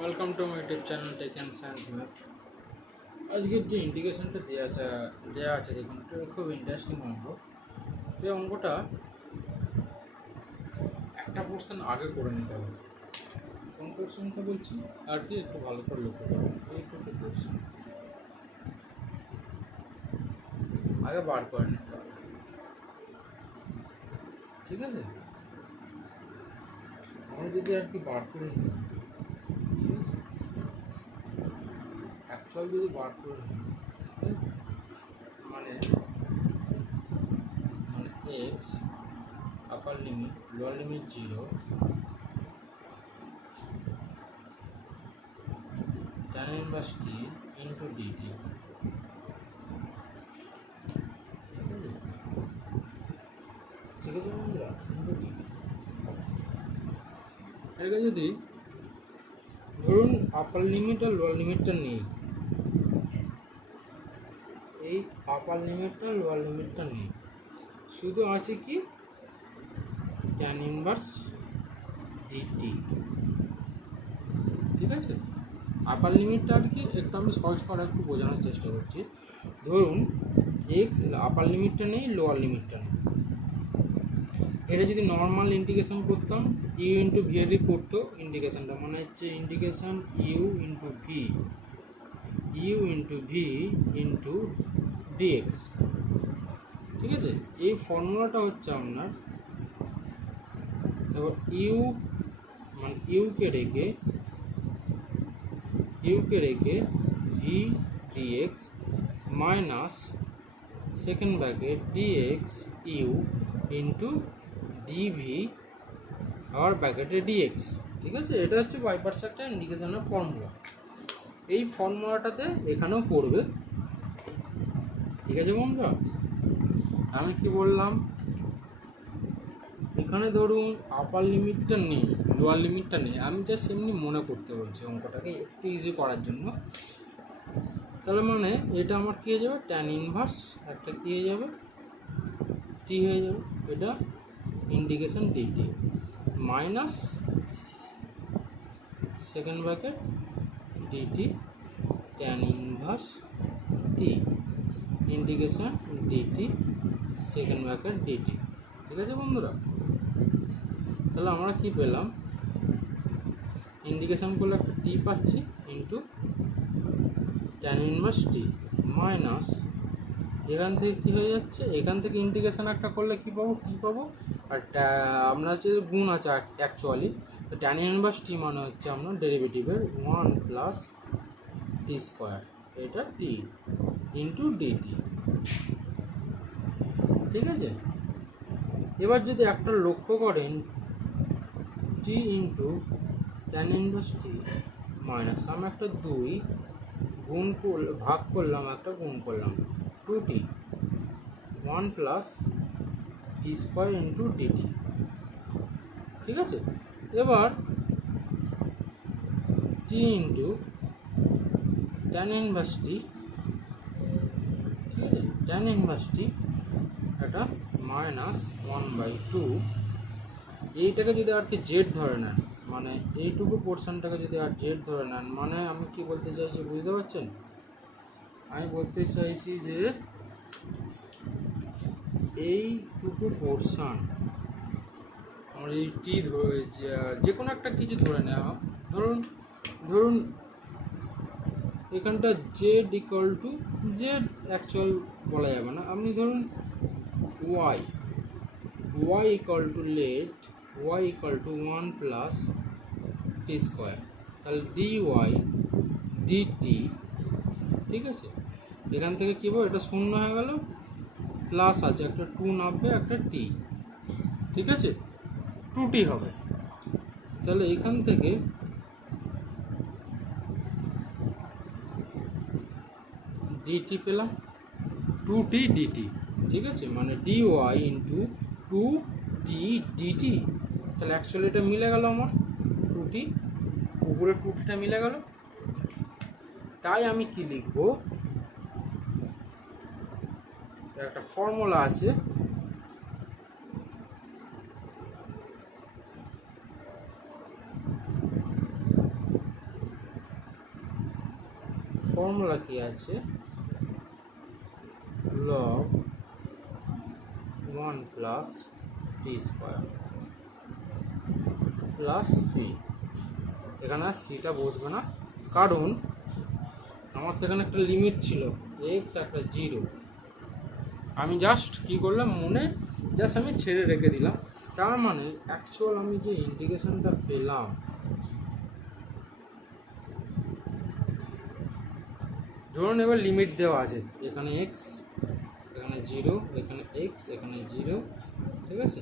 Welcome to my YouTube channel tech and science math. আজকের যে ইন্ডিকেশনটা দেওয়া আছে দেখুন, এটা খুব ইন্টারেস্টিং অঙ্ক। এই অঙ্কটা একটা কোশ্চেন আগে করে নিতে হবে। কোন কোশ্চেনটা বলছি আর কি একটু ভালো করে লক্ষ্য করুন। এইটুকু কোশ্চেন আগে বার করে নিতে হবে, ঠিক আছে? আমরা যদি আর কি বার করে নিই, ঠিক আছে, অ্যাকচুয়াল যদি বার করে নিই মানে মানে এক্স আপার limit lower limit 0 tan inverse t into dt, ঠিক আছে বন্ধুরা? এটাকে যদি ধরুন আপার লিমিট আর লোয়ার লিমিটটা নেই, এই আপার লিমিটটা লোয়ার লিমিটটা নেই, শুধু আছে কি tan inverse dt, ঠিক আছে? আপার লিমিটটা আর কি একটু আমি সহজ করার একটু বোঝানোর চেষ্টা করছি। ধরুন এক্স আপার লিমিটটা নেই, লোয়ার লিমিটটা নেই, এটা যদি নর্মাল ইন্টিগ্রেশন করতাম ইউ ইন্টু ভি এরই করতো ইন্টিগ্রেশনটা, মানে হচ্ছে integration u into v into dx, ঠিক আছে? এই ফর্মুলাটা হচ্ছে আপনার, এবার ইউ মানে ইউকে রেখে v dx minus second bracket dx u into dv আর ব্র্যাকেটে ডিএক্স, ঠিক আছে? এটা হচ্ছে বাই পার্টস একটা ইন্ডিকেশনের ফর্মুলা। এই ফর্মুলাটাতে এখানেও পড়বে, ঠিক আছে বন্ধুরা? আমি কি বললাম, এখানে ধরুন আপার লিমিটটা নেই, লোয়ার লিমিটটা নেই, আমি জাস্ট এমনি মনে করতে বলছি অঙ্কটাকে একটু ইজি করার জন্য। তাহলে মানে এটা আমার কী হয়ে যাবে, ট্যান ইনভার্স একটা কী হয়ে যাবে, টি হয়ে যাবে, এটা indication dt minus second bracket dt tan inverse t indication dt second bracket dt, ঠিক আছে বন্ধুরা? তাহলে আমরা কি পেলাম, ইন্ডিকেশন করলে একটা টি পাচ্ছি into tan inverse t minus এখান থেকে কী হয়ে যাচ্ছে, এখান থেকে ইন্টিগ্রেশন একটা করলে কী পাবো, টি পাবো, আর আমরা হচ্ছে গুণ আছে অ্যাকচুয়ালি, তো ট্যান ইনভার্স টি মানে হচ্ছে আপনার ডেরিভেটিভের 1 প্লাস টি স্কোয়ার, এটা টি ইন্টু ডিটি, ঠিক আছে? এবার যদি একটা লক্ষ্য করেন t into tan inverse t minus আমি একটা 2 ভাগ করলাম, একটা গুণ করলাম 2t 1 plus t square into DT, ঠিক আছে? এবার টি ইন্টু ট্যান ইনভার্স টি, ঠিক আছে? ট্যান ইনভার্স টি এটা মাইনাস 1/2, এইটাকে যদি আর কি জেড ধরে নেন, মানে এইটুকু পোর্শনটাকে যদি আর জেড ধরে নেন, মানে আমি কি বলতে চাইছি বুঝতে পারছেন? আমি বলতে চাইছি যে এইটুকু পোর্শন আমরা এই টি ধরে যে কোনো একটা কিছু ধরে নেওয়া, ধরুন এখানটা z equal to z actual বলা যাবে না, আপনি ধরুন y equal to let y equal to 1 plus t square, তাহলে ডিওয়াই ডিটি, ঠিক আছে? এখান থেকে কী হবে, এটা শূন্য হয়ে গেল, প্লাস আছে একটা 2 নামবে, একটা টি, ঠিক আছে? 2t হবে, তাহলে এখান থেকে ডিটি পেলাম 2t ডিটি, ঠিক আছে? মানে ডিওয়াই ইন্টু 2t ডিটি, তাহলে অ্যাকচুয়ালি এটা মিলে গেল আমার 2t, উপরে 2tটা মিলে গেল। তাই আমি কি লিখবো, একটা ফর্মুলা আছে, ফর্মুলা কি আছে, log 1 plus t square plus C. এখানে আর সিটা বসবে না, কারণ আমার তো এখানে একটা লিমিট ছিল এক্স একটা 0। আমি জাস্ট কী করলাম, মনে জাস্ট আমি ছেড়ে রেখে দিলাম। তার মানে অ্যাকচুয়াল আমি যে ইন্টিগ্রেশনটা পেলাম, ধরুন এবার লিমিট দেওয়া আছে, এখানে এক্স, এখানে 0, এখানে এক্স, এখানে 0, ঠিক আছে,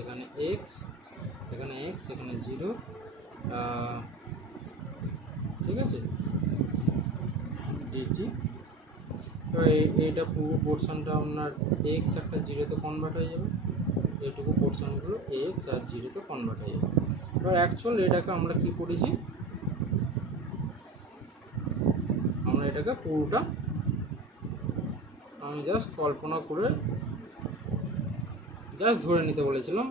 এখানে এক্স, এখানে এক্স, এখানে 0, ঠিক আছে, ডিটি। তো এইটা পুরো পোর্শনটা আপনার এক্স একটা 0-তে কনভার্ট হয়ে যাবে, এইটুকু পোর্শনগুলো এক্স আর 0-তে কনভার্ট হয়ে যাবে। এবার অ্যাকচুয়াল এটাকে আমরা কী করেছি, আমরা এটাকে পুরোটা আমি জাস্ট কল্পনা করে জাস্ট ধরে নিতে বলেছিলাম।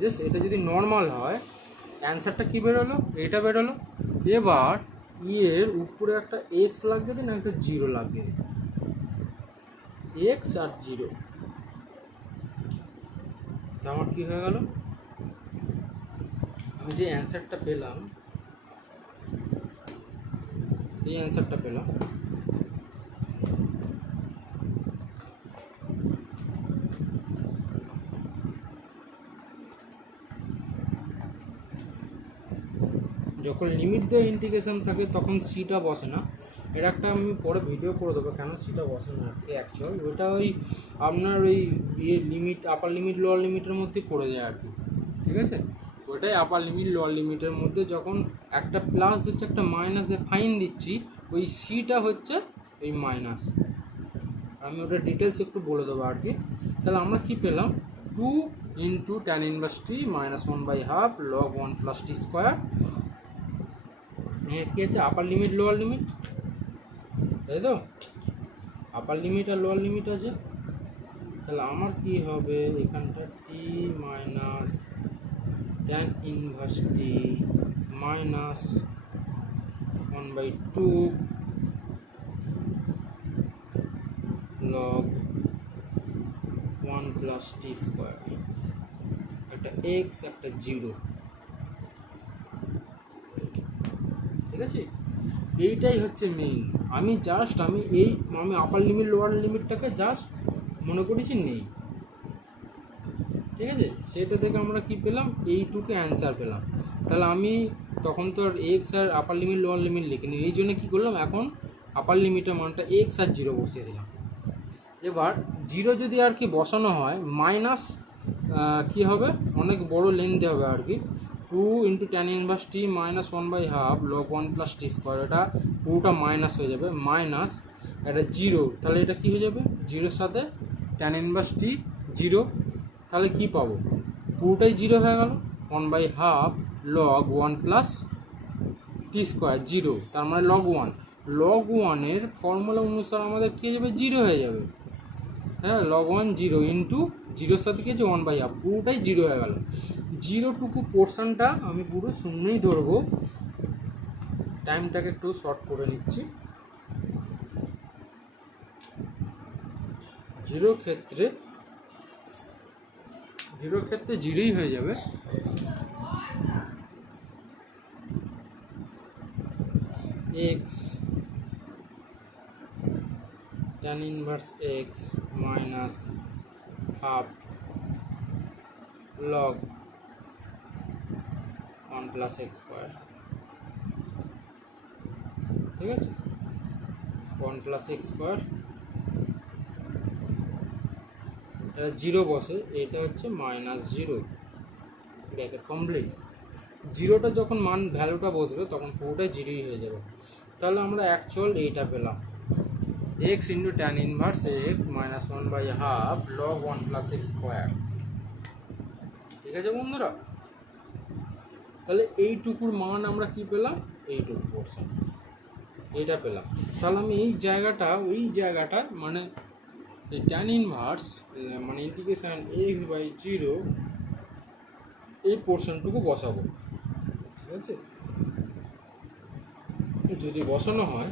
জাস্ট এটা যদি নর্মাল হয়, অ্যান্সারটা কী বেরোলো, এটা বেরোলো। এবার এর উপরে একটা এক্স লাগিয়ে দিন, একটা 0 লাগিয়ে দিন, এক্স আর 0। তা আমার কী হয়ে গেল, আমি যে অ্যান্সারটা পেলাম, এই অ্যান্সারটা পেলাম, যখন লিমিট দিয়ে ইন্টিগ্রেশন থাকে তখন সিটা বসে না। এটা একটা আমি পরে ভিডিও করে দেবো কেন সিটা বসে না আর কি। অ্যাকচুয়াল ওইটা ওই আপনার ওই লিমিট, আপার লিমিট লোয়ার লিমিটের মধ্যে পড়ে যায় আর কি, ঠিক আছে। ওইটাই আপার লিমিট লোয়ার লিমিটের মধ্যে যখন একটা প্লাস দিচ্ছে একটা মাইনাসে ফাইন দিচ্ছি, ওই সিটা হচ্ছে এই মাইনাস। আমি ওটা ডিটেলস একটু বলে দেবো আর কি। তাহলে আমরা কি পেলাম, 2 × tan inverse t - 1/2 log 1 + t square. কি আছে, আপার লিমিট লোয়ার লিমিট, তাই তো, আপার লিমিট আর লোয়ার লিমিট আছে। তাহলে আমার কি হবে, এখানটা t minus tan inverse t minus 1/2 log 1 + t square, একটা x একটা 0, ঠিক আছে। এইটাই হচ্ছে মেইন। আমি আপার লিমিট লোয়ার লিমিটটাকে জাস্ট মনে করেছি নেই, ঠিক আছে। সেটা থেকে আমরা কি পেলাম, এইটুকু অ্যান্সার পেলাম। তাহলে আমি তখন তো আর এক্স আর আপার লিমিট লোয়ার লিমিট লিখিনি, এই জন্য কী করলাম, এখন আপার লিমিটের মানটা এক্স আর 0 বসিয়ে দিলাম। এবার 0 যদি আর কি বসানো হয়, মাইনাস কী হবে, অনেক বড় লেন্থে হবে আর কি, 2 × tan inverse t - 1/2 log 1 + t square. এটা পুরোটা মাইনাস হয়ে যাবে, মাইনাস এটা 0, তাহলে এটা কী হয়ে যাবে, 0-এর সাথে tan inverse t 0, তাহলে কী পাবো, পুরোটাই 0 হয়ে গেল, 1/2 log 1 + t স্কোয়ার 0, তার মানে log 1। log 1-এর ফর্মুলা অনুসারে আমাদের কী হয়ে যাবে, 0 হয়ে যাবে, হ্যাঁ, log 1 0 × 0-এর সাথে কী হচ্ছে 1/2, পুরোটাই 0 হয়ে গেল। 0টুকু পোর্শনটা আমি পুরো শূন্যই ধরবো। টাইমটাকে একটু শর্ট করে নিচ্ছি। 0 ক্ষেত্রে 0ই হয়ে যাবে। x tan inverse x minus half log 1 + x square, ঠিক আছে, 1 + x স্কোয়ার, এটা 0 বসে, এটা হচ্ছে -0, ব্র্যাকেট কমপ্লিট। 0টা যখন ভ্যালুটা বসবে তখন পুরোটাই 0ই হয়ে যাবে। তাহলে আমরা অ্যাকচুয়াল এইটা পেলাম, x × tan inverse x - 1/2 log 1 + x square, ঠিক আছে বন্ধুরা। তাহলে এইটুকুর মান আমরা কি পেলাম, এইটুকু পোর্শন এইটা পেলাম। তাহলে আমি ওই জায়গাটা মানে এই tan ইনভার্স মানে ইন্টিগ্রেশন x/0 এই পোর্শনটুকু বসাবো, ঠিক আছে। যদি বসানো হয়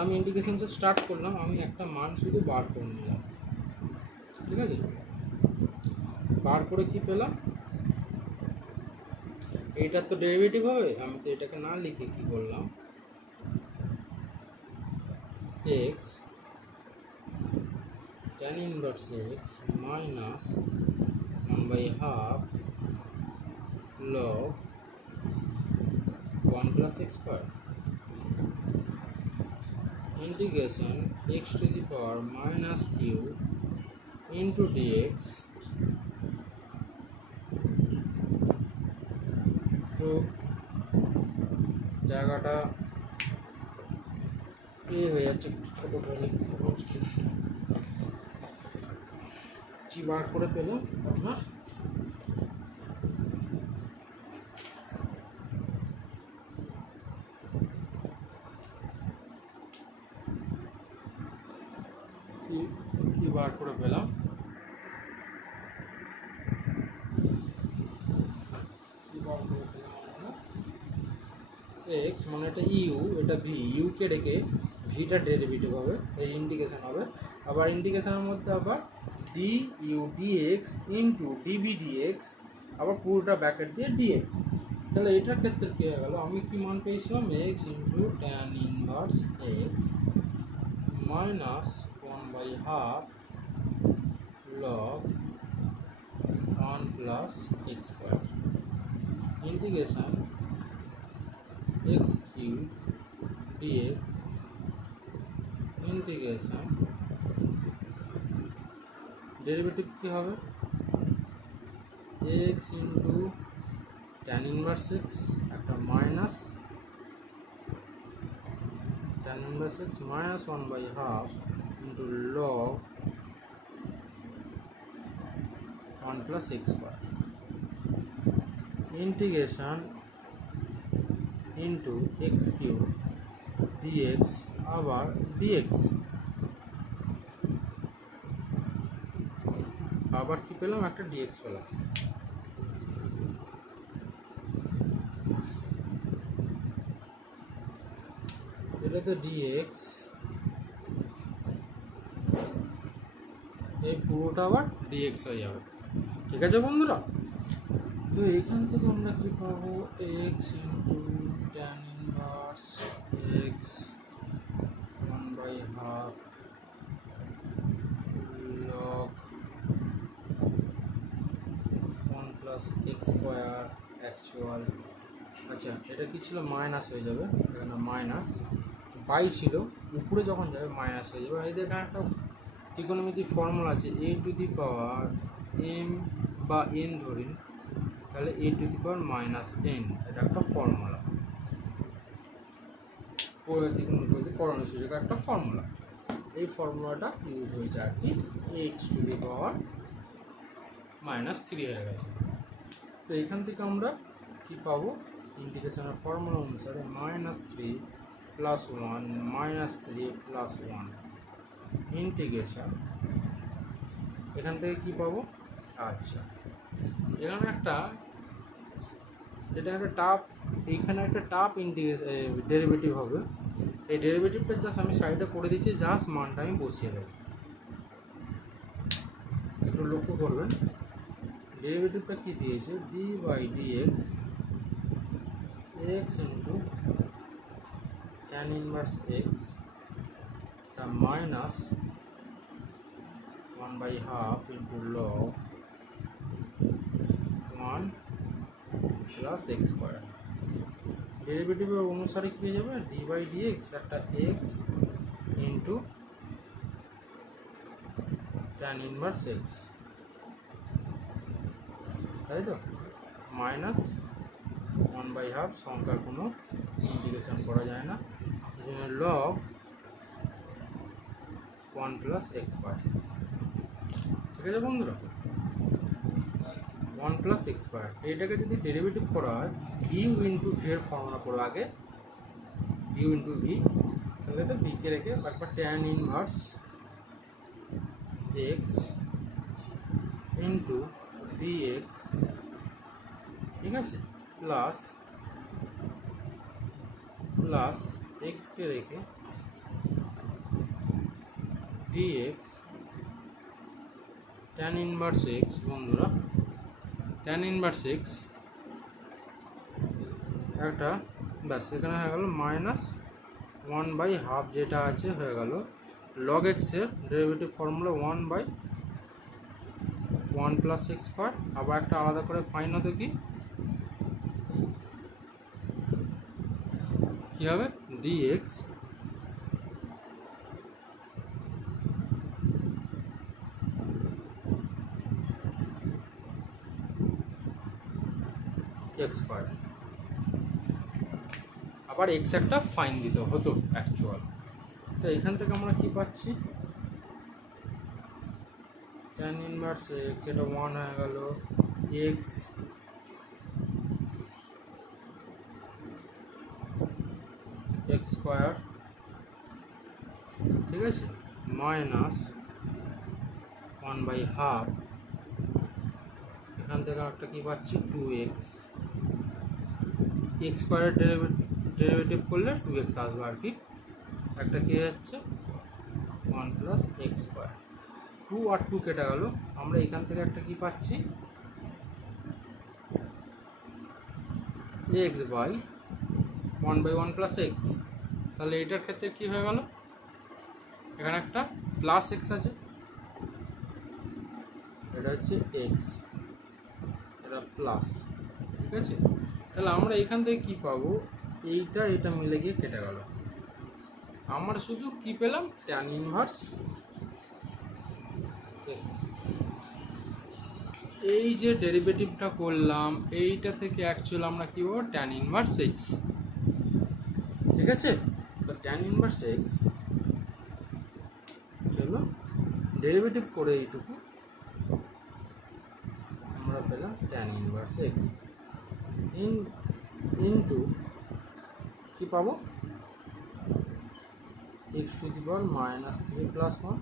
তাহলে আমি ইন্টিগ্রেশনটা স্টার্ট করলাম, আমি একটা মান শুধু বার করে নিলাম, ঠিক আছে। বার করে কি পেলাম, এইটার তো ডেরিভেটিভ হবে, আমি তো এটাকে না লিখে কি করলাম, x tan inverse x minus 1/2 log 1 plus x square integration x to the power minus q into dx। তো জায়গাটা হয়ে যাচ্ছে, একটু ছোটো করে কি বার করে পেলাম আপনার কি বার করে পেলাম, এক্স মানে এটা ইউ, এটা ভি, ইউকে রেখে ভিটা ডেরিভেটিভ হবে, এই ইন্টিগ্রেশন হবে, আবার ইন্টিগ্রেশনের মধ্যে আবার d u dx into dv dx, আবার পুরোটা ব্যাকেট দিয়ে ডিএক্স। তাহলে এটার ক্ষেত্রে কী হয়ে গেল, আমি কি মান পেয়েছিলাম, x into tan inverse x minus 1/2 log 1 plus x square integration x cube dx integration derivative কী হবে, x into tan inverse x একটা minus tan inverse x minus 1/2 into log 1 plus x square integration into x cube dx আবার dx, আবার কি পেলাম, একটা dx পেলাম। এটা তো dx, এই পুরোটা আবার dx হয়ে যাবে, ঠিক আছে বন্ধুরা। তো এখান থেকে আমরা কি পাবো, x into tan inverse x 1/2 log 1 plus x square actual. আচ্ছা এটা কি ছিল, মাইনাস হয়ে যাবে, এখানে মাইনাস বাই ছিল, উপরে যখন যাবে মাইনাস হয়ে যাবে। এই এখানে একটা ত্রিকোণমিতিক ফর্মুলা আছে, a to the power m বা এন ধরি, তাহলে a to the power minus n, এটা একটা ফর্মুলা, করণীয় সূচকের একটা ফর্মুলা। এই ফর্মুলাটা ইউজ হয়েছে আর কি, এক্স টু দি পাওয়ার -3 হয়ে গেছে। তো এখান থেকে আমরা কি পাবো, ইন্টিগ্রেশনের ফর্মুলা অনুসারে -3 + 1 -3 + 1 ইন্টিগ্রেশন, এখান থেকে কি পাবো, আচ্ছা এখানে একটা যেটা একটা টাপ, এইখানে একটা টাপ ডেরিভেটিভ হবে, এই ডেরিভেটিভটা জাস্ট আমি সাইডে করে দিচ্ছি, জাস্ট মানটা আমি বসিয়ে দেবো, একটু লক্ষ্য করবেন। ডেরিভেটিভটা কি দিয়েছে, d/dx x into tan inverse x তা minus 1/2 into log 1 plus x square। ডেরিভেটিভের অনুসারে কী হয়ে যাবে, d/dx একটা x into tan inverse x, তাই তো, মাইনাস 1/2, সংখ্যার কোনো ইন্টিগ্রেশন করা যায় না, এই জন্য log 1 plus x square, ঠিক আছে বন্ধুরা। 1 plus x square, এটাকে যদি ডেরিভেটিভ করা হয় ইউ ইন্টু ভি এর ফর্মুলা করো আগে, ইউ ইন্টু ভি, তাহলে তো ভিকে রেখে তারপর tan inverse x into dx, ঠিক আছে, প্লাস এক্সকে রেখে dx tan ইনভার্স x বন্ধুরা tan ইনভার্স x একটা ব্যাস এখানে হয়ে গেল মাইনাস 1/2 যেটা আছে হয়ে গেল log x এর derivative formula 1/1 plus x square. আবার একটা আলাদা করে ফাইন হতো কি হবে dx x স্কোয়ার। আবার x একটা ফাইন দিতে হতো অ্যাকচুয়াল। তো এখান থেকে আমরা কি পাচ্ছি tan ইনভার্স x এটা 1 হয়ে গেল x স্কোয়ার, ঠিক আছে, মাইনাস 1/2 এখান থেকে একটা কি পাচ্ছি 2x স্কোয়ারের ডেরিভেটিভ করলে 2x আসবে আর কি। একটা কি যাচ্ছে 1 প্লাস x স্কোয়ার, 2 আর 2 কেটে গেল। আমরা এখান থেকে একটা কি পাচ্ছি x বাই 1/1 প্লাস x। তাহলে এটার ক্ষেত্রে কি হয়ে গেল এখানে একটা প্লাস x আছে, এটা হচ্ছে x, এটা প্লাস, ঠিক আছে। তাহলে আমরা এখান থেকে কি পাবো এটা মিলে গিয়ে কেটে গেল। আমরা শুধু কি পেলাম tan ইনভার্স x। এই যে ডেরিভেটিভটা করলাম এইটা থেকে অ্যাকচুয়াল আমরা কি পাবো tan ইনভার্স x, ঠিক আছে। তো tan ইনভার্স x চলো ডেরিভেটিভ করে এইটুকু আমরা পেলাম tan ইনভার্স x ইনটু কি পাবো x two the power -3 plus 1,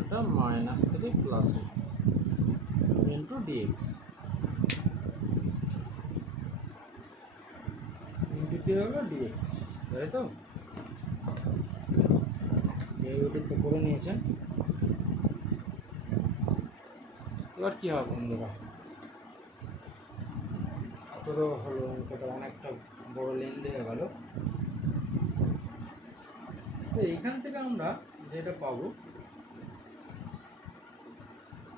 এটা -3 প্লাস 1 ইন্টু dx ইন্টু কি হবে dx, তাই তো। ডেরিভেটিভ তো করে নিয়েছেন। এবার কী হবে বন্ধুরা, এত তো হলো অঙ্কটা অনেকটা বড় লেন্থ হয়ে গেল। তো এইখান থেকে আমরা যেটা পাবো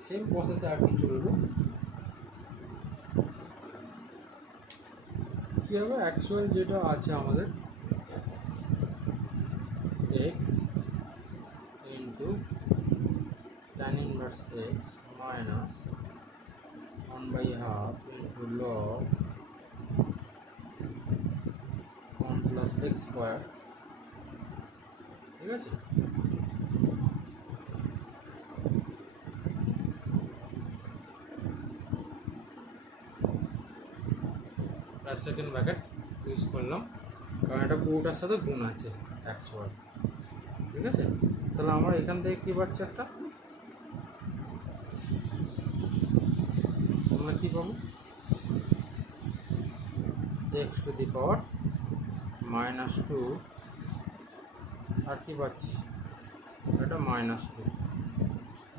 সেম প্রসেসে আর কি চলবে। কী হবে অ্যাকচুয়াল যেটা আছে আমাদের x into tan inverse x minus 1/2 into log 1 plus x square, ঠিক আছে। সেকেন্ড ব্র্যাকেট ইউজ করলাম কারণ এটা পুরোটার সাথে গুণ আছে অ্যাকচুয়াল, ঠিক আছে। তাহলে আমরা এখান থেকে কী পাচ্ছি একটা আমরা কী পাবো x টু দি পাওয়ার -2 আর কি পাচ্ছি এটা -2,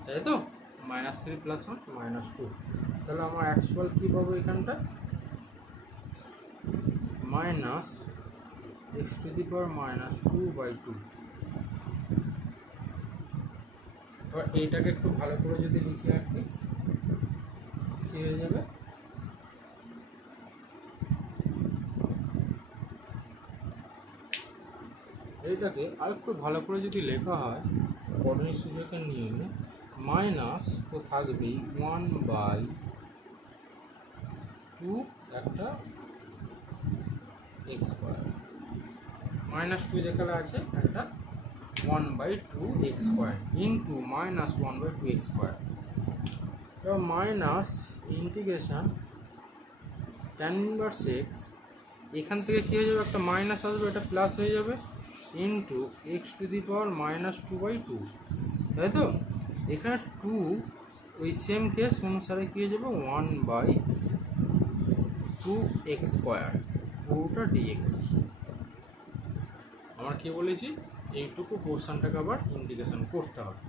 তাই তো, -3 প্লাস 1 -2। তাহলে আমরা অ্যাকচুয়াল কী পাবো এখানটা মাইনাস x টু দি পাওয়ার -2/2। এবার এইটাকে একটু ভালো করে যদি লিখি আর কি কী হয়ে যাবে এইটাকে আর একটু ভালো করে যদি লেখা হয় বর্ণনীয় সূচকের নিয়মে মাইনাস তো থাকবেই 1/2 একটা x স্কোয়ার, -2 যেখানে আছে একটা 1/2 x square into -1/2 x square. এবার minus integration tan inverse x, এখান থেকে কী হয়ে যাবে একটা মাইনাস আসবে, এটা প্লাস হয়ে যাবে ইন্টু x টু দি পাওয়ার -2/2, তাই তো। এখানে 2 ওই সেম কেস অনুসারে কী হয়ে যাবে 1/2 x স্কোয়ার পুরোটা dx, আমার কি বলেছি, এইটুকু পোর্শনটাকে আবার ইন্টিগ্রেশন করতে হবে।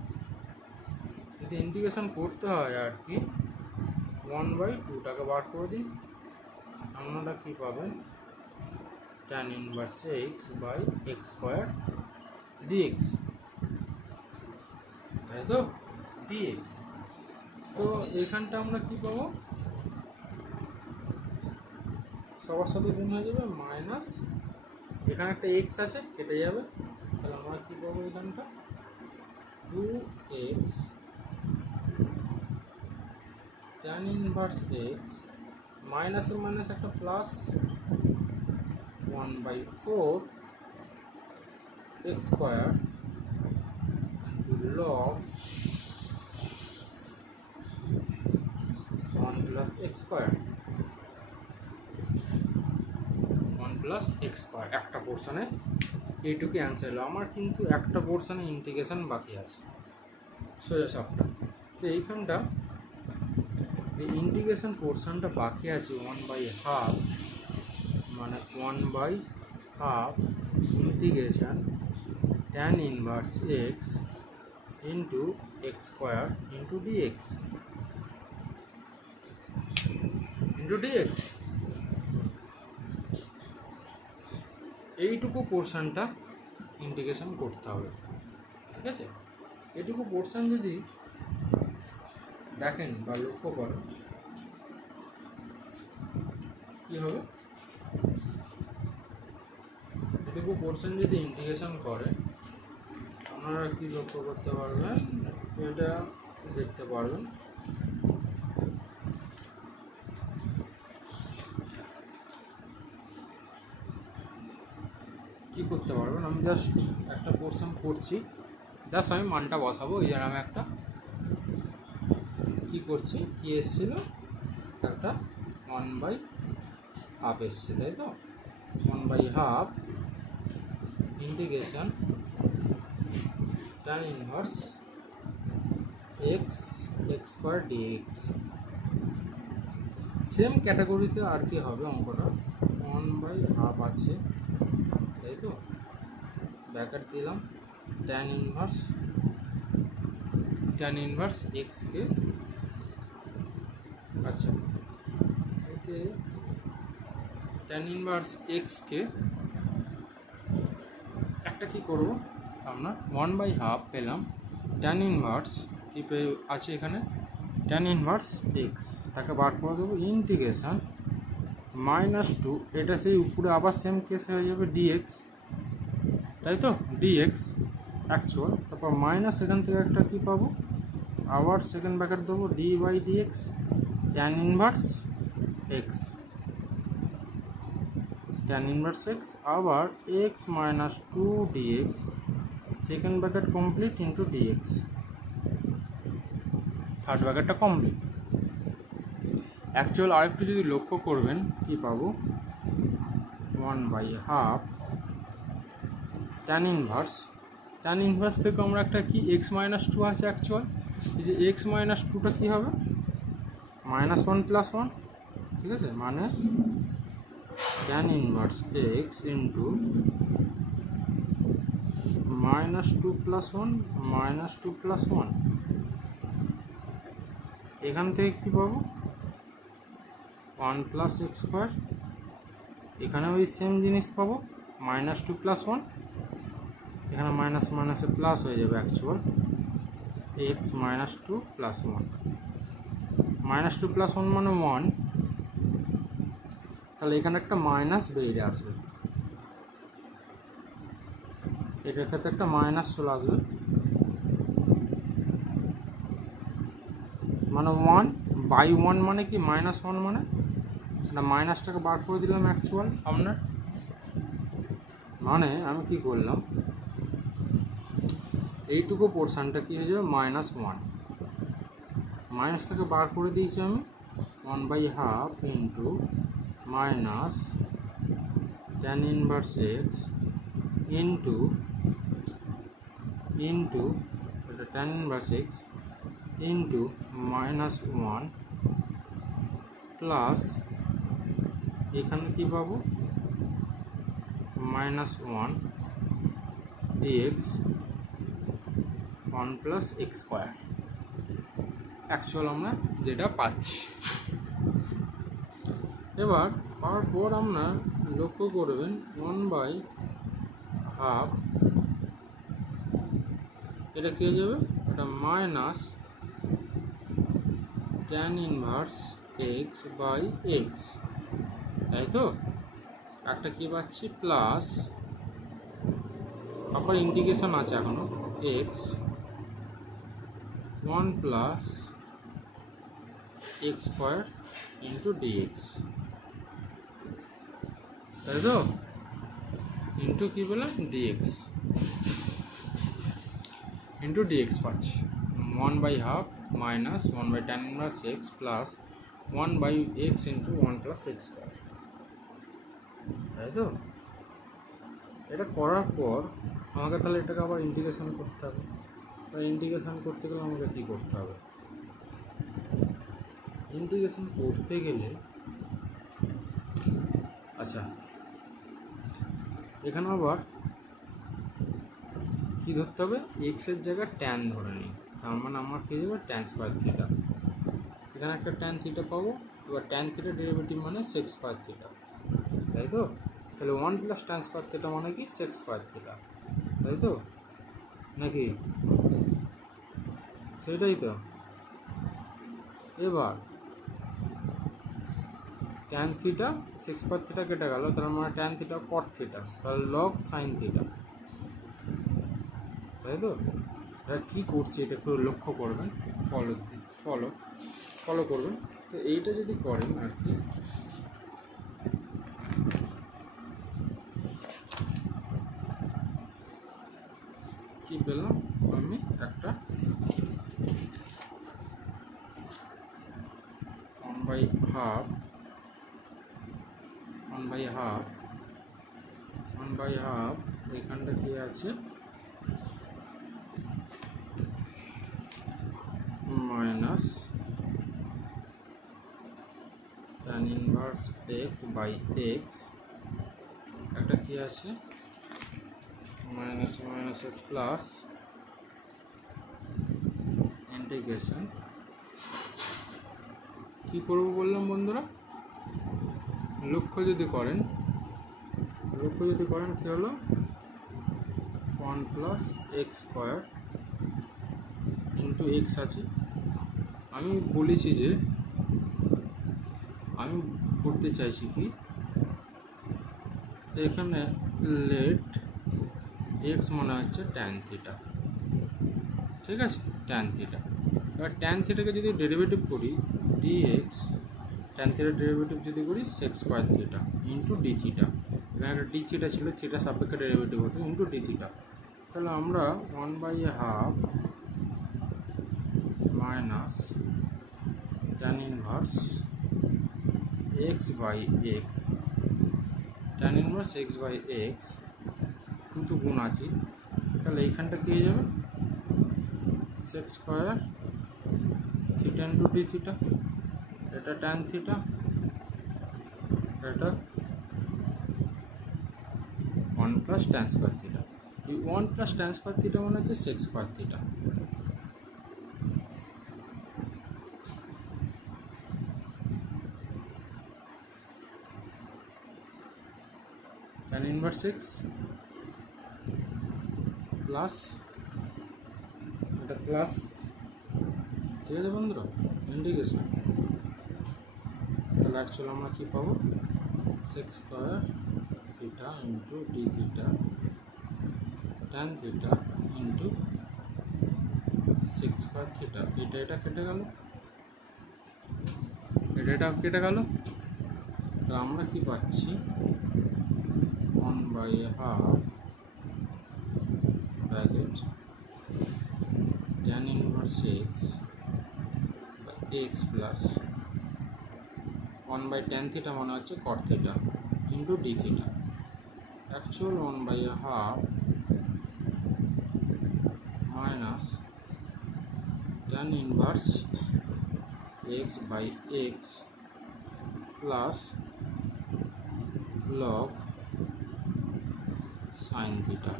যদি ইন্টিগ্রেশন করতে হয় আর কি 1/2টাকে বার করে দিন, আপনারা কী পাবেন, tan ইনভার্স x/x² dx, তাই তো dx। তো এখানটা আমরা কী পাবো, সবার সাথে গুণ হয়ে যাবে, মাইনাস এখানে একটা x আছে কেটে যাবে, তাহলে আমরা কী পাবো এখানটা 2x tan ইনভার্স x মাইনাসের মাইনাস একটা plus 1/4 x² into log 1 plus x², 1 plus x²। একটা পোর্শনে এইটুকু অ্যান্সার হলো আমার, কিন্তু একটা পোর্শনে ইন্টিগ্রেশন বাকি আছে সোজা সবটা। তো এইখানটা এই ইন্টিগ্রেশন পোর্শনটা বাকি আছে 1/2, মানে 1/2 integration tan inverse x into x² into dx এইটুকু পোর্শনটা ইন্টিগ্রেশন করতে হবে, ঠিক আছে। এইটুকু পোর্শন যদি দেখেন বা লক্ষ্য করেন কী হবে, এটুকু পোর্শন যদি ইন্টিগ্রেশন করে আপনারা কী লক্ষ্য করতে পারবেন, এটা দেখতে পারবেন কী করতে পারবেন। আমি জাস্ট একটা পোর্শন করছি, জাস্ট আমি মানটা বসাবো, এই জন্য আমি একটা কী করছি, কী এসেছিল, একটা 1/2 এসছে, তাই তো 1/2 integration tan inverse x² dx। Same ক্যাটাগরিতে আর কি হবে অঙ্কটা, 1/2 আছে, তাই তো ব্র্যাকেট দিলাম, tan ইনভার্স x কে, আচ্ছা এতে tan ইনভার্স x কে একটা কি করব, আমরা 1/2 পেলাম, tan ইনভার্স কী আছে এখানে, tan ইনভার্স x, তাকে বার করে দেবো ইন্টিগ্রেশন -2, এটা সেই উপরে আবার সেম কেস হয়ে যাবে dx, তাই তো dx অ্যাকচুয়াল, তারপর মাইনাস এখান থেকে একটা কী পাবো, আবার সেকেন্ড ব্র্যাকেট দেবো d/dx tan inverse x, tan inverse x আবার x - 2 dx second bracket complete into dx, third ব্র্যাকেটটা কমপ্লিট। অ্যাকচুয়াল আরেকটু যদি লক্ষ্য করবেন কী পাবো, 1/2 tan ইনভার্স থেকে আমরা একটা কি x - 2 আছে অ্যাকচুয়াল, এই যে x - 2টা কী হবে, -1 + 1, ঠিক আছে, মানে tan ইনভার্স x ইন্টু -2 + 1 -2 + 1, এখান থেকে কী পাবো 1 + x², এখানে ওই সেম জিনিস পাবো -2 + 1, এখানে মাইনাস মাইনাসে প্লাস হয়ে যাবে অ্যাকচুয়াল x - 2 + 1, -2 + 1 মানে 1, তাহলে এখানে একটা মাইনাস বেরিয়ে আসবে, এটার ক্ষেত্রে একটা মাইনাস চলে আসবে, মানে 1/1 মানে কি -1, মানে না মাইনাসটাকে বার করে দিলাম অ্যাকচুয়াল আপনার, মানে আমি কি করলাম, এইটুকু পোর্শনটা কী হয়ে যাবে -1, মাইনাসটাকে বার করে দিয়েছি আমি 1/2 into minus tan inverse x into এটা tan inverse x into -1 plus এখানে কী পাবো -1 dx 1 plus x square actual আমরা যেটা পাচ্ছি। এবার পাওয়ার পর আমরা লক্ষ্য করবেন 1/12 এটা কী হয়ে যাবে, এটা minus tan inverse x by x, তাই তো। একটা কী পাচ্ছি প্লাস, আবার ইন্টিগ্রেশন আছে এখনো, x 1 plus x square into dx, তাই তো, ইন্টু কী বললাম ডিএক্স, ইন্টু ডিএক্স পাচ্ছি 1/12 minus 1/tan inverse x plus 1/x into 1 plus x square, তাই তো। এটা করার পর আমাকে তাহলে এটাকে আবার ইন্টিগ্রেশন করতে হবে। ইন্টিগ্রেশন করতে গেলে আমাকে কী করতে হবে, ইন্টিগ্রেশন করতে গেলে আচ্ছা এখানে আবার কী ধরতে হবে, এক্সের জায়গায় ট্যান ধরে নিই, তার মানে আমার কী দেবে ট্যান স্কোয়ার থিটা, এখানে একটা ট্যান থিটা পাবো। এবার ট্যান থিটা ডেরিভেটিভ মানে সেক্স স্কোয়ার থিটা, তাই তো। তাহলে 1 প্লাস ট্যান স্কোয়ার থিটা মানে কি সেক্স স্কোয়ার থিটা, তাই তো নাকি, সেটাই তো। এবার tan theta sex square theta কেটে গেল, তার মানে ট্যান থিটা কট থিটা, তাহলে লগ সাইন থিটা, তাই তো। এটা কী করছে এটা একটু লক্ষ্য করবেন, ফলো করবেন। তো এইটা যদি করেন আর কি, কী পেলাম আমি, একটা 1/12 এখানটা কি আছে minus tan inverse x by x, একটা কি আছে minus minus x plus integration, কী করবো বললাম বন্ধুরা, লক্ষ্য যদি করেন কী হলো 1 plus x square into x আছে। আমি বলেছি যে আমি করতে চাইছি কি, এখানে লেট এক্স মানে হচ্ছে ট্যান থিটা, ঠিক আছে, ট্যান থিটা। এবার ট্যান থিটাকে যদি ডেরিভেটিভ করি ডিএক্স, ট্যান থিটার ডেরিভেটিভ যদি করি sec square theta into d theta, এখানে একটা ডি থিটা ছিল, থিটা সাপেক্ষে ডেরিভেটিভ হতো ইন্টু ডি থিটা। তাহলে আমরা 1/12 minus tan inverse x by x, tan inverse x by x কিন্তু গুণ আছে, তাহলে এইখানটা কী হয়ে যাবে sec square theta into d theta, এটা ট্যান থিটা, এটা 1 প্লাস ট্যান স্কোয়ার থিটা। এই 1 প্লাস ট্যান স্কোয়ার থিটা মানে হচ্ছে sex square theta, tan inverse x plus এটা প্লাস, ঠিক আছে বন্ধুরা, ইন্টিগ্রেশন। তাহলে অ্যাকচুয়ালি আমরা কী পাবো sex square theta into d theta tan theta into sex square theta, এটা কেটে গেল, এটা কেটে গেল। তো আমরা কি পাচ্ছি 1/12 bracket tan inverse x by x plus 1/tan theta মানে হচ্ছে cot theta into d theta, actual 1/12 minus tan inverse x by x plus log sine theta,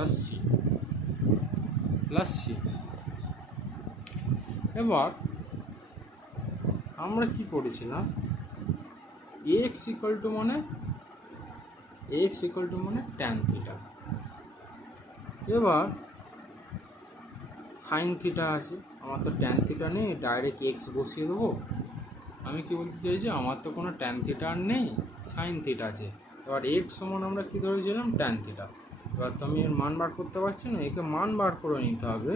plus c plus c. এবার আমরা কি করেছিলাম, এক্স ইকুয়াল টু মানে tan theta. এবার sine theta আছে, আমার তো ট্যান থিটা নেই, ডাইরেক্ট এক্স বসিয়ে দেবো। আমি কি বলতে চাইছি, আমার তো কোনো ট্যান থিটা আর নেই, সাইন থিটা আছে। এবার এক্স সমান আমরা কী ধরেছিলাম, ট্যান থিটা। এবার তো আমি এর মান বার করতে পারছি না, একে মান বার করে নিতে হবে।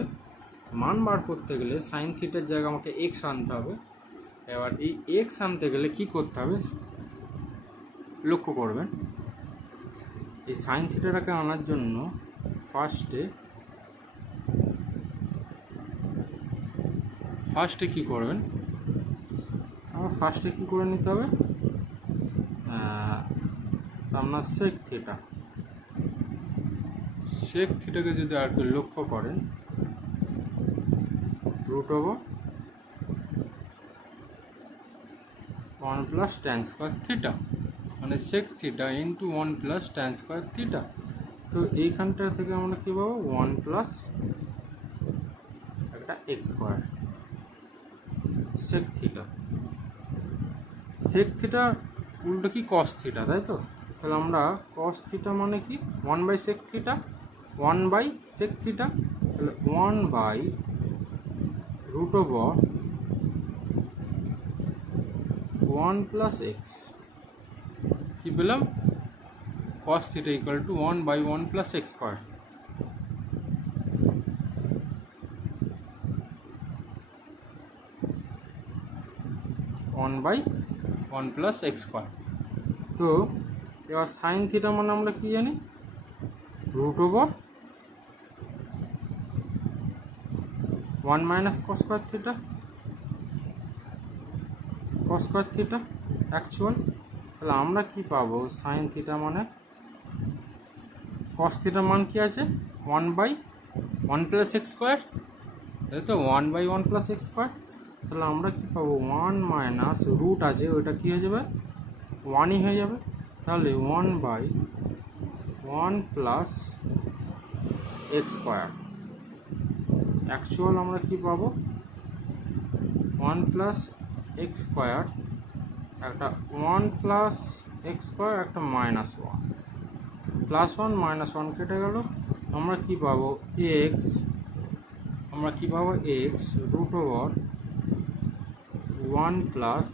মান বার করতে গেলে সাইন থিটার জায়গায় আমাকে এক্স আনতে হবে। এবার এই এক্স আনতে গেলে কি করতে হবে, লক্ষ্য করবেন, এই সাইন থিটাটাকে আনার জন্য ফার্স্টে কি করবেন, আমার ফার্স্টে কী করে নিতে হবে, আপনার সেক থিটাকে যদি আর কি লক্ষ্য করেন, root over 1 plus tan square theta, মানে sec theta into 1 plus tan square theta. তো এইখানটা থেকে আমরা কী পাবো, 1 প্লাস একটা x square sec theta. Sec theta উল্টো কি কস থিটা, তাই তো? তাহলে আমরা কস থিটা মানে কি, 1 by sec theta, 1 by sec theta, তাহলে 1 by root over 1 plus x. কী পেলাম, cos theta equal to 1 by 1 plus x square. By 1 plus x square. তো এবার সাইন থিটা মানে আমরা কি জানি, root over 1 minus cos square theta actual. তাহলে আমরা কি পাবো, সাইন থিটা মানে কস থিটার মান কি আছে, 1 বাই 1 প্লাস এক্স স্কোয়ার, তাই তো, 1 বাই 1 প্লাস এক্স স্কোয়ার। তাহলে আমরা কি পাবো, 1 মাইনাস রুট আছে, ওইটা কী হয়ে যাবে, 1ই হয়ে যাবে। তাহলে 1 by 1 plus x square. Actual আমরা কি পাবো, 1 প্লাস এক্স স্কোয়ার, একটা 1 প্লাস এক্স স্কোয়ার, একটা মাইনাস 1, প্লাস 1 মাইনাস 1 কেটে গেল। আমরা কি পাবো, x root over 1 plus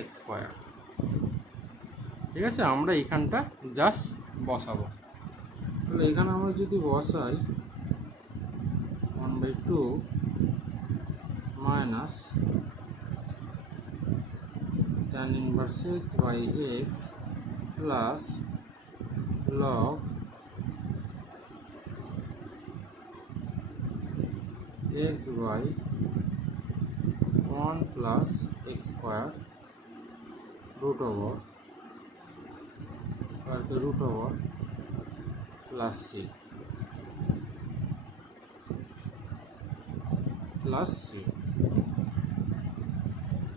x square. ঠিক আছে, আমরা এখানটা জাস্ট বসাবো। তাহলে এখানে আমরা যদি বসাই 1/2 minus tan inverse x by x plus log x by 1 plus x square root over plus c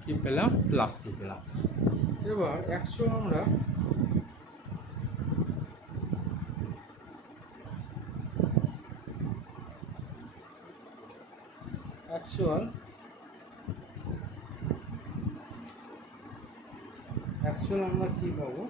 কি পেলাম, প্লাস সি পেলাম। এবার অ্যাকচুয়াল আমরা আমরা কি পাবো,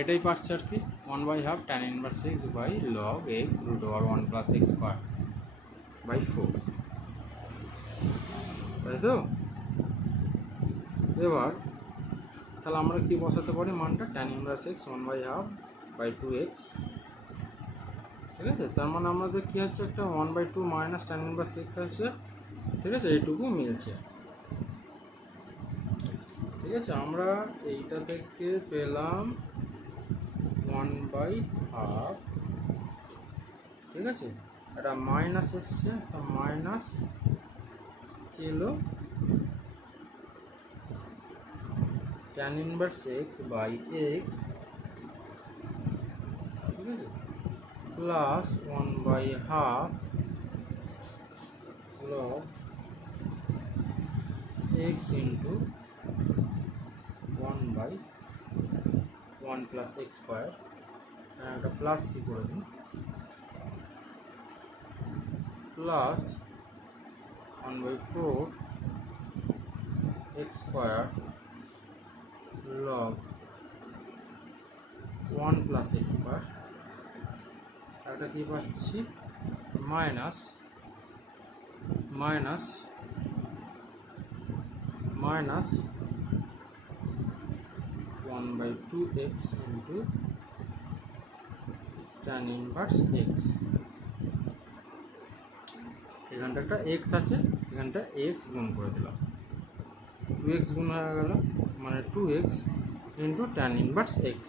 এটাই পাচ্ছি আর কি, 1/2 tan inverse x by log x root over 1 plus x square by 4, তাই তো? এবার তাহলে আমরা কি বসাতে পারি মানটা, tan inverse x 1/2 by 2x। ঠিক আছে, তার মানে আমাদের কী হচ্ছে, একটা 1/2 মাইনাস tan inverse x আছে। ঠিক আছে, এইটুকু মিলছে। ঠিক আছে, আমরা এইটা থেকে পেলাম 1/2। ঠিক আছে, এটা মাইনাস এসছে, মাইনাস কি হলো, tan inverse x by x, ঠিক আছে, plus 1/2 log x into 1/2। Plus x square, একটা প্লাস সি করে দিন, plus 1/4 x square log 1 plus x square, একটা কী পাচ্ছি minus minus minus 1/2x into tan inverse x. এখানটা একটা এক্স আছে, এখানটা এক্স গুণ করে দিলাম, 2x গুণ হয়ে গেল, মানে 2x into tan inverse x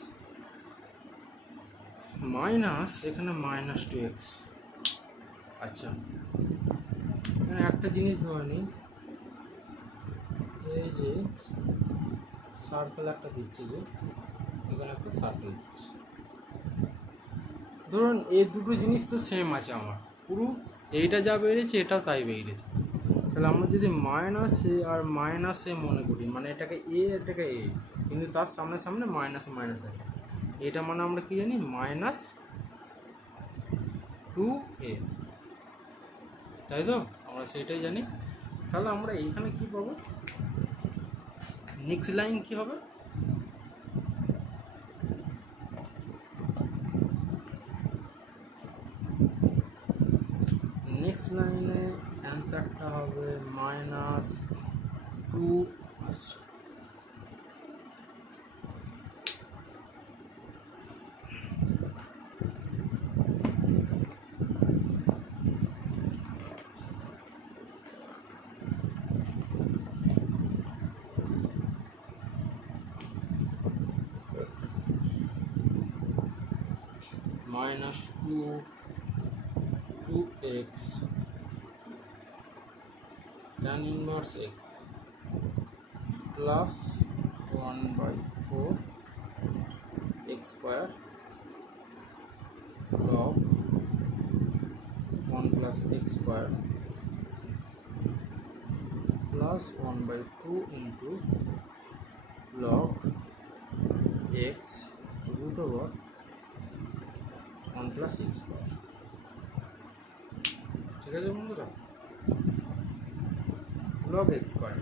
minus এখানে মাইনাস 2x। আচ্ছা, এখানে একটা জিনিস ধরে নিই, এই যে সার্কেল একটা দিচ্ছে, যে এখানে একটা সার্কেল দিচ্ছে, ধরুন এই দুটো জিনিস তো সেম আছে আমার, পুরো এইটা যা বেরিয়েছে এটাও তাই বেরিয়েছে, তাহলে আমরা যদি মাইনাস এ আর মাইনাস এ মনে করি, মানে এটাকে এ এটাকে এ, কিন্তু তার সামনে সামনে মাইনাস মাইনাস আছে, এটা মানে আমরা কি জানি মাইনাস 2a, তাই তো আমরা সেটাই জানি। তাহলে আমরা এইখানে কি পাবো, নেক্সট লাইন কি হবে, নেক্সট লাইনে অ্যান্সারটা হবে মাইনাস 2। আচ্ছা, minus 2x tan inverse x plus 1/4 x square log 1 plus x square plus 1/2 into log x root over 1 plus x square। ঠিক আছে বন্ধুরা, log x square।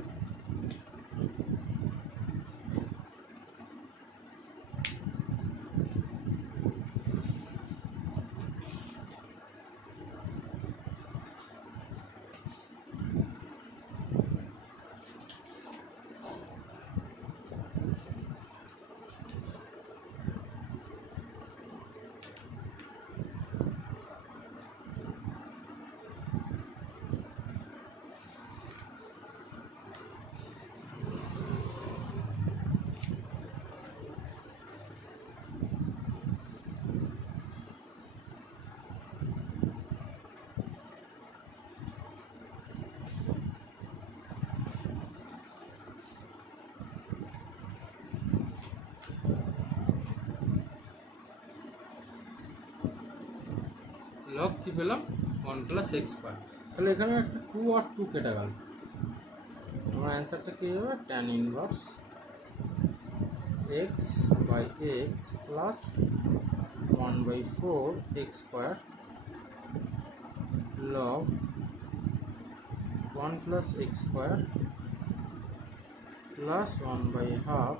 লগ কি পেলাম 1 প্লাস এক্স স্কোয়ার, তাহলে এখানে একটা 2 আর 2 কেটে গেল, আমার অ্যান্সারটা কী হবে tan inverse x by x plus 1/4 x square log 1 plus x square plus 1/2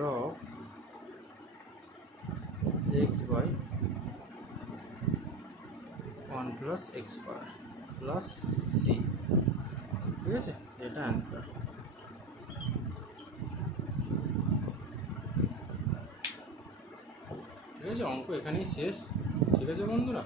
log x by 1 plus x square plus c। ঠিক আছে, এটা অ্যান্সার। ঠিক আছে, অঙ্ক এখানেই শেষ। ঠিক আছে বন্ধুরা।